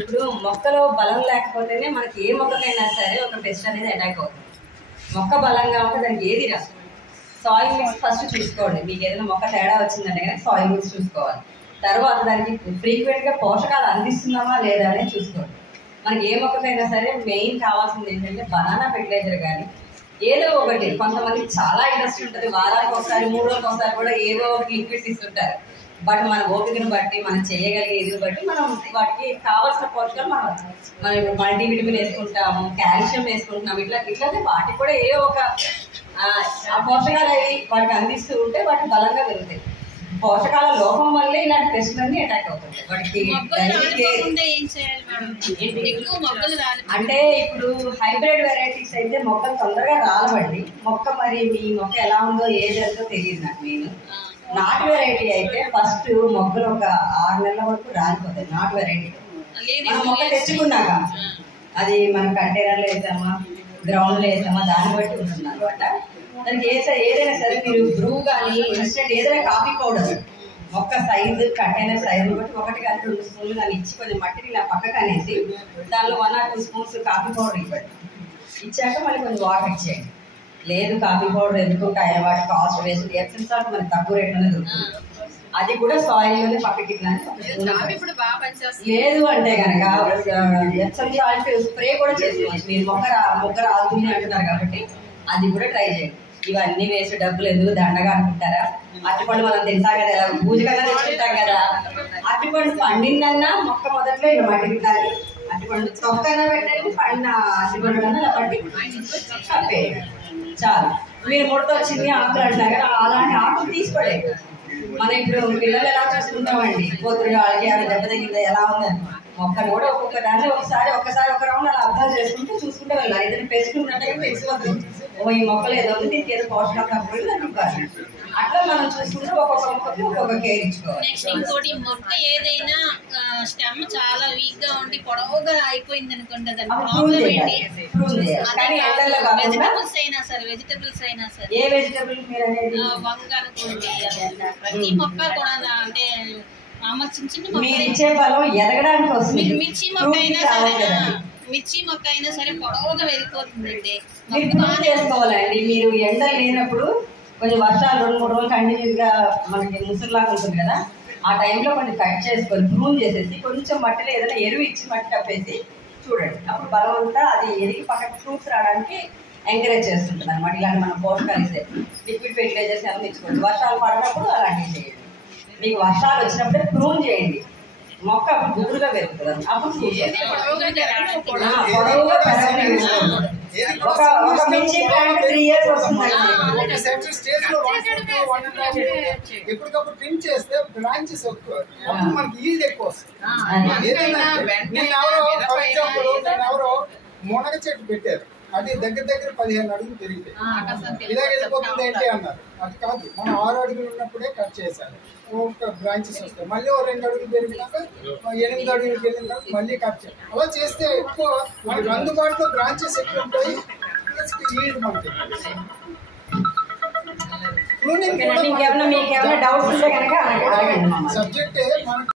ఇప్పుడు మొక్కలో బలం లేకపోతేనే మనకి ఏ మొక్కకైనా సరే ఒక పెస్ట్ అనేది అటాక్ అవుతుంది. మొక్క బలంగా ఉంటే దానికి ఏది రాదు. సాయిల్ మిక్స్ ఫస్ట్ చూసుకోండి. మీకు ఏదైనా మొక్క తేడా వచ్చిందంటే కానీ సాయిల్ మిక్స్ చూసుకోవాలి. తర్వాత దానికి ఫ్రీక్వెంట్గా పోషకాలు అందిస్తున్నామా లేదా అనేది చూసుకోండి. మనకి ఏ మొక్కకైనా సరే మెయిన్ కావాల్సింది ఏంటంటే బనానా ఫెర్టిలైజర్ కానీ ఏదో ఒకటి. కొంతమందికి చాలా ఇంట్రెస్ట్ ఉంటుంది, వారానికి ఒకసారి 3 రోజులకు ఒకసారి కూడా ఏదో ఒక లిక్విడ్స్ ఇస్తుంటారు. బట్ మన ఓపికను బట్టి మనం చేయగలిగే ఇది బట్టి మనం వాటికి కావాల్సిన పోషకాలు మనం ఇప్పుడు మల్టీవిటమిన్ వేసుకుంటాము, కాల్షియం వేసుకుంటున్నాము. ఇట్లానే వాటికి కూడా ఏ ఒక ఆ పోషకాలు అవి వాటికి అందిస్తూ ఉంటే వాటికి బలంగా పెరుగుతాయి. పోషకాల లోపం వల్లే ఇలాంటి పెస్టులన్నీ అటాక్ అవుతుంటాయి వాటికి. అంటే ఇప్పుడు హైబ్రిడ్ వెరైటీస్ అయితే మొక్కలు తొందరగా రాలవండి. మొక్క మరి మీ మొక్క ఎలా ఉందో ఏది ఎంతో తెలియదు నాకు. నేను నాటు వెరైటీ అయితే ఫస్ట్ మొక్కలు ఒక 6 నెలల వరకు రాలిపోతాయి. నాటు వెరైటీ మనం మొక్క తెచ్చుకున్నాక అది మనం కంటైనర్లో వేసామా గ్రౌండ్లో వేసామా దాన్ని బట్టి ఉంటుంది అనమాట. దానికి ఏదైనా సరే మీరు బ్రూ కానీ ఇన్స్టెంట్ ఏదైనా కాఫీ పౌడర్ మొక్క సైజు కంటైనర్ సైజు బట్టి 1 కానీ 2 స్పూన్లు కానీ ఇచ్చి కొంచెం మట్టిని ఇలా పక్కకు అనేసి దానిలో 1 or 2 స్పూన్స్ కాఫీ పౌడర్ ఇవ్వండి. ఇచ్చాక మళ్ళీ కొంచెం వాటర్ ఇచ్చేయండి. లేదు కాఫీ పౌడర్ ఎందుకుంటాయి వాటి కాస్ట్ వేస్ట్, ఎప్సమ్ సాల్ట్ మనకి తక్కువ రేట్లోనే దొరుకుతుంది. అది కూడా సాయిల్లోనే పక్కకి లేదు అంటే కనుక ఎప్సమ్ సాల్ట్ స్ప్రే కూడా చేసుకోవచ్చు. మీరు మొక్క రాలుతుంది అంటున్నారు కాబట్టి అది కూడా ట్రై చేయండి. ఇవన్నీ వేసి డబ్బులు ఎందుకు దండగా అనుకుంటారా? అరటిపండు మనం తింటాం కదా, పూజ కన్నా తెచ్చుకుంటాం కదా. అరటిపండు పండిందన్నా మొక్క మొదట్లో ఇక మట్టికి తాగి అరటిపండు తొక్కైనా పెట్టండి, పండిన అరటిపండు కన్నా పట్టి కప్పేయండి చాలు. మీరు ముడత వచ్చింది ఆకులు అంటారు కదా, అలాంటి ఆకులు తీసుకోలే. మనం ఇప్పుడు పిల్లలు ఎలా చూసుకుంటామండి, పోతుడు వాళ్ళకి అలా దెబ్బ తగ్గిందా ఎలా ఉందని. మొక్కలు కూడా ఒక్కొక్క దాన్ని ఒక్కసారి ఒక రౌండ్ అలా అర్థం చేసుకుంటూ చూసుకుంటే వెళ్ళాలి. ఏదైనా పెంచుకున్నట్టుగా పెంచుకోవద్దు. ఈ మొక్కలు ఏదో ఉంది దీనికి ఏదో పోషకాలు తక్కువ అని ఇవ్వాలి. అట్లా మనం చూసుకుంటే ఒక్కొక్క మొక్కకి ఒక్కొక్క కేర్ ఇచ్చుకోవాలి. ఇంకోటి మొక్క ఏదైనా స్టెమ్ చాలా వీక్ గా ఉండి పొడవుగా అయిపోయింది అనుకోండి, వెజిటబుల్స్ అయినా సరే ఏ వెజిటబుల్ వంగ అనుకోండి, ప్రతి మొక్క కూడా అంటే ఇచ్చే బలం ఎదగడానికి వస్తుంది. మిర్చి మొక్క అయినా సరే పొడవుగా వెళ్ళిపోతుందండి. చేసుకోవాలండి. మీరు ఎండ లేనప్పుడు కొంచెం వర్షాలు 2-3 రోజులు కంటిన్యూస్గా మనకి ముసురులాగా ఉంటుంది కదా, ఆ టైంలో కొంచెం కట్ చేసుకొని ప్రూన్ చేసేసి కొంచెం మట్టిలో ఏదైనా ఎరువు ఇచ్చి మట్టి కప్పేసి చూడండి. అప్పుడు బలం అంతా అది ఎరిగి పక్కన ఫ్రూట్స్ రావడానికి ఎంకరేజ్ చేస్తుంటుంది అనమాట. ఇలాంటి మనం పోషకాలు ఇస్తే లిక్విడ్ ఫెర్టిలైజర్స్ ఏమైనా ఇచ్చుకోండి. వర్షాలు పడినప్పుడు అలాంటివి చేయండి. మీకు వర్షాలు వచ్చినప్పుడే ప్రూన్ చేయండి. మొక్క అప్పుడు గుడ్డుగా పెరుగుతుంది. అప్పుడు పొడవుగా ఒక మిర్చి ప్లాంట్ 3 years వస్తుంది. ఎప్పటికప్పుడు ట్రిమ్ చేస్తే బ్రాంచెస్ ఎక్కువ, మనకి ఈల్డ్ ఎక్కువ వస్తుంది. ఎవరో మునగ చెట్టు పెట్టారు, అది దగ్గర 15 అడుగులు పెరిగితే ఇలాగ వెళ్ళిపోతుంది ఏంటి అన్నారు. అది కాదు, మనం 6 అడుగులు ఉన్నప్పుడే కట్ చేశారు. ఒక బ్రాంచెస్ వస్తాయి. మళ్ళీ 2 అడుగులు పెరిగినాక 8 అడుగులు పెరిగిన తర్వాత మళ్ళీ కట్ చేయాలి. అలా చేస్తే ఎక్కువ మనకి అందుబాటులో బ్రాంచెస్ ఎక్కువ ఉంటాయి. ఈల్డ్ మనకి మీకేమైనా డౌట్స్ ఉంటే కనుక సబ్జెక్టే మనకి